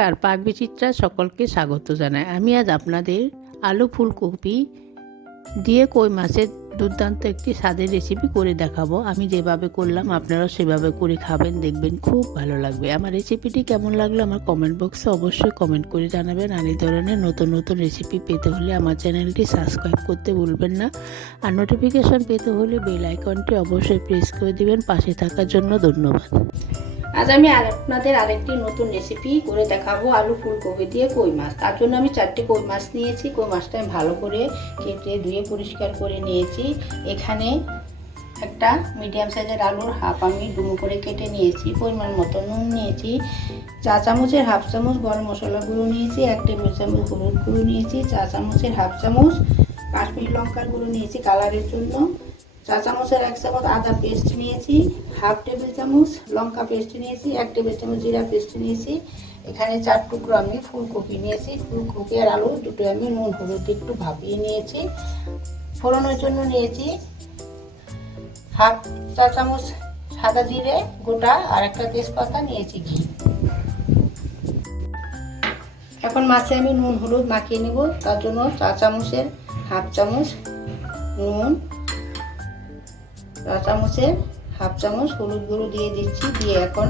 নমস্কার পাক বিচিত্রা সকলকে স্বাগত জানাই। আমি আজ আপনাদের আলু ফুলকপি দিয়ে কই মাছের দুর্দান্ত একটি স্বাদের রেসিপি করে দেখাবো। আমি যেভাবে করলাম আপনারা সেভাবে করে খাবেন, দেখবেন খুব ভালো লাগবে। আমার রেসিপিটি কেমন লাগল আমার কমেন্ট বক্সে অবশ্যই কমেন্ট করে জানাবেন। আর এই ধরনের নতুন নতুন রেসিপি পেতে হলে আমার চ্যানেলটি সাবস্ক্রাইব করতে ভুলবেন না। আর নোটিফিকেশন পেতে হলে বেল আইকনটি অবশ্যই প্রেস করে দিবেন। পাশে থাকার জন্য ধন্যবাদ। আজ আমি আর আপনাদের আরেকটি নতুন রেসিপি করে দেখাবো আলু ফুলকপি দিয়ে কই মাছ। তার জন্য আমি চারটি কই মাছ নিয়েছি। কই মাছটা আমি ভালো করে কেটে ধুয়ে পরিষ্কার করে নিয়েছি। এখানে একটা মিডিয়াম সাইজের আলুর হাফ আমি ডুমো করে কেটে নিয়েছি। পরিমাণ মতো নুন নিয়েছি। চা চামচের হাফ চামচ গরম মশলা গুঁড়ো নিয়েছি। এক টেবিল চামচ হলুদ গুঁড়ো নিয়েছি। চা চামচের হাফ চামচ কাশ্মীরি লঙ্কার গুঁড়ো নিয়েছি কালারের জন্য। চা চামচের এক চামচ আদা পেস্ট নিয়েছি, হাফ টেবিল চামচ লঙ্কা পেস্ট নিয়েছি, এক টেবিল চামচ জিরা পেস্ট নিয়েছি। এখানে চার টুকরো আমি ফুলকপি নিয়েছি, ফুলকপি আর আলু দুটো আমি নুন, হলুদ একটু ভাপিয়ে নিয়েছি। ফোড়নের জন্য নিয়েছি হাফ চা চামচ সাদা জিরে গোটা আর একটা তেজপাতা নিয়েছি ঘি। এখন মাছে আমি নুন, হলুদ মাখিয়ে নেব, তার জন্য চা চামচের হাফ চামচ নুন চামচের হাফ চামচ হলুদ গুঁড়ো দিয়ে দিচ্ছি। দিয়ে এখন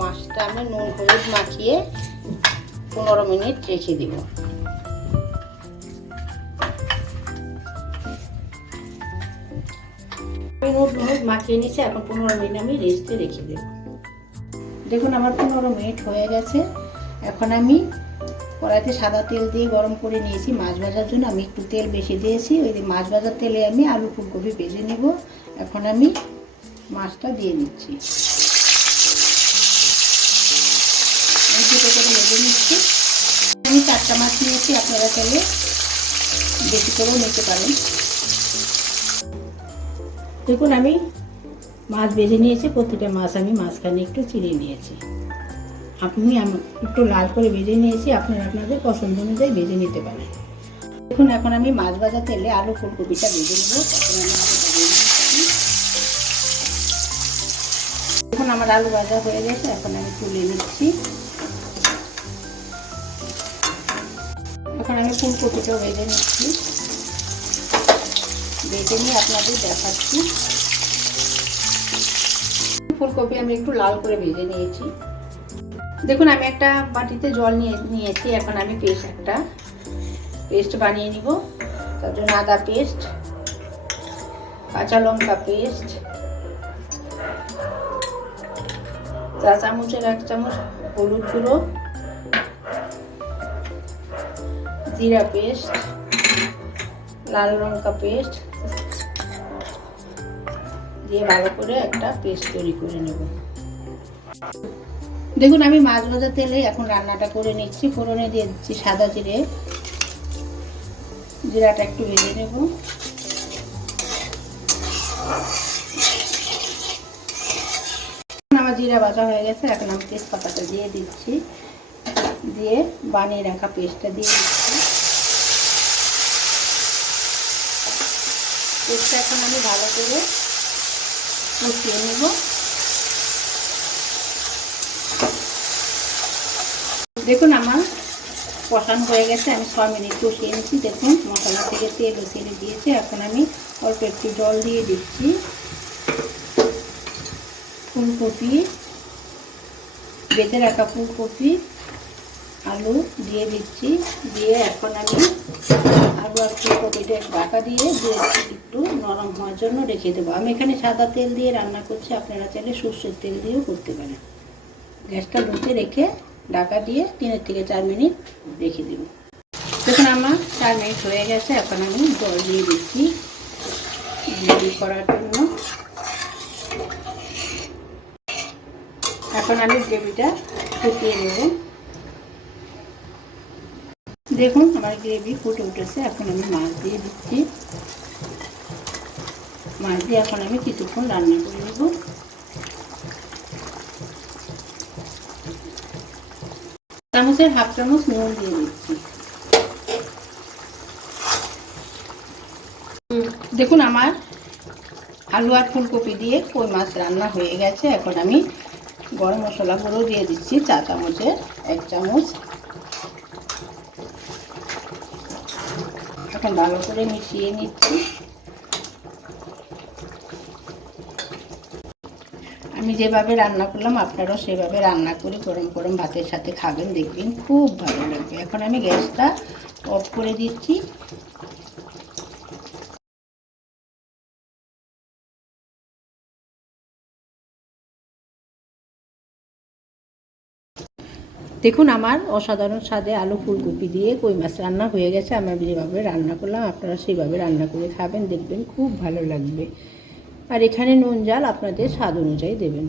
মাছটা আমি নুন, হলুদ মাখিয়ে পনেরো মিনিট রেখে দিব। মাখিয়ে নিয়েছি। এখন পনেরো মিনিট আমি রেখে দেব। দেখুন, আমার পনেরো মিনিট হয়ে গেছে। এখন আমি কড়াইতে সাদা তেল দিয়ে গরম করে নিয়েছি। মাছ ভাজার জন্য আমি একটু তেল বেশি দিয়েছি। ওই মাছ ভাজার তেলে আমি আলু ফুলকপি ভেজে নেব। এখন আমি মাছটা দিয়ে দিচ্ছি দুটো করে নিচ্ছি। আমি চারটা মাছ নিয়েছি আপনারা চাইলে বেশি করেও নিতে পারেন। দেখুন আমি মাছ ভেজে নিয়েছি প্রতিটা মাছ আমি মাঝখানে একটু চিড়ে নিয়েছি। আপনি একটু লাল করে ভেজে নিয়েছি আপনারা আপনাদের পছন্দ অনুযায়ী ভেজে নিতে পারেন। দেখুন এখন আমি মাছ ভাজা তেলে আলু ফুলকপিটা ভেজে নেব। তখন আমি দেখুন আমার আলু ভাজা হয়ে গেছে, এখন আমি তুলে নিচ্ছি। এখন আমি ফুলকপিটাও ভেজে নিচ্ছি। ভেজে নিয়ে আপনাদের দেখাচ্ছি। ফুলকপি আমি একটু লাল করে ভেজে নিয়েছি। দেখুন, আমি একটা বাটিতে জল নিয়ে নিয়েছি, এখন আমি পেস্ট একটা। পেস্ট বানিয়ে নিব, তার জন্য আদা পেস্ট, কাঁচা লঙ্কা পেস্ট। চা চামচের এক চামচ হলুদ গুঁড়ো, জিরা পেস্ট, লাল লঙ্কা পেস্ট দিয়ে ভালো করে একটা পেস্ট তৈরি করে নেব। দেখুন, আমি মাছ ভাজা তেলে এখন রান্নাটা করে নিচ্ছি। ফোড়নে দিয়ে দিচ্ছি সাদা জিরে। জিরাটা একটু ভেজে নেব। আমার জিরা ভাজা হয়ে গেছে, এখন আমি তেজপাতাটা দিয়ে দিচ্ছি। দিয়ে বানিয়ে রাখা পেস্টটা দিয়ে দিচ্ছি। পেস্টটা এখন আমি ভালো করে কষিয়ে নেব। দেখুন আমার কষানো হয়ে গেছে, আমি ছ মিনিট কষিয়ে নিচ্ছি। দেখুন মশলা থেকে তেল ছেড়ে দিয়েছে এখন আমি অল্প একটু জল দিয়ে দিচ্ছি। ফুলকপি বেঁধে রাখা ফুলকপি, আলু দিয়ে দিচ্ছি। দিয়ে এখন আমি আলু আর ফুলকপিটা ঢাকা দিয়ে দু একটু নরম হওয়ার জন্য রেখে দেবো। আমি এখানে সাদা তেল দিয়ে রান্না করছি, আপনারা চাইলে সর্ষের তেল দিয়েও করতে পারেন। গ্যাসটা লোতে রেখে ঢাকা দিয়ে তিনের থেকে চার মিনিট রেখে দেব। দেখুন, আমার চার মিনিট হয়ে গেছে, এখন আমি জল দিয়ে দিচ্ছি। করার জন্য এখন আমি গ্রেভিটা ফুটিয়ে নেব। দেখুন, আমার গ্রেভি ফুটে উঠেছে। এখন আমি মাছ দিয়ে দিচ্ছি। মাছ দিয়ে এখন আমি কিছুক্ষণ রান্না করে নেব। চামচের হাফ চামচ নুন দিয়ে দিচ্ছি। দেখুন, আমার আলু আর ফুলকপি দিয়ে কই মাছ রান্না হয়ে গেছে। এখন আমি গরম মশলা দিয়ে দিচ্ছি, চা চামচে এক চামচ। এখন ভালো করে মিশিয়ে নিচ্ছি। আমি যেভাবে রান্না করলাম, আপনারাও সেভাবে রান্না করে গরম গরম ভাতের সাথে খাবেন, দেখবেন খুব ভালো লাগবে। এখন আমি গ্যাসটা অফ করে দিচ্ছি। দেখুন, আমার অসাধারণ স্বাদে আলু ফুলকপি দিয়ে কই মাছ রান্না হয়ে গেছে। আমরা যেভাবে রান্না করলাম, আপনারা সেইভাবে রান্না করে খাবেন, দেখবেন খুব ভালো লাগবে। আর এখানে নুন, জাল আপনাদের স্বাদ অনুযায়ী দেবেন।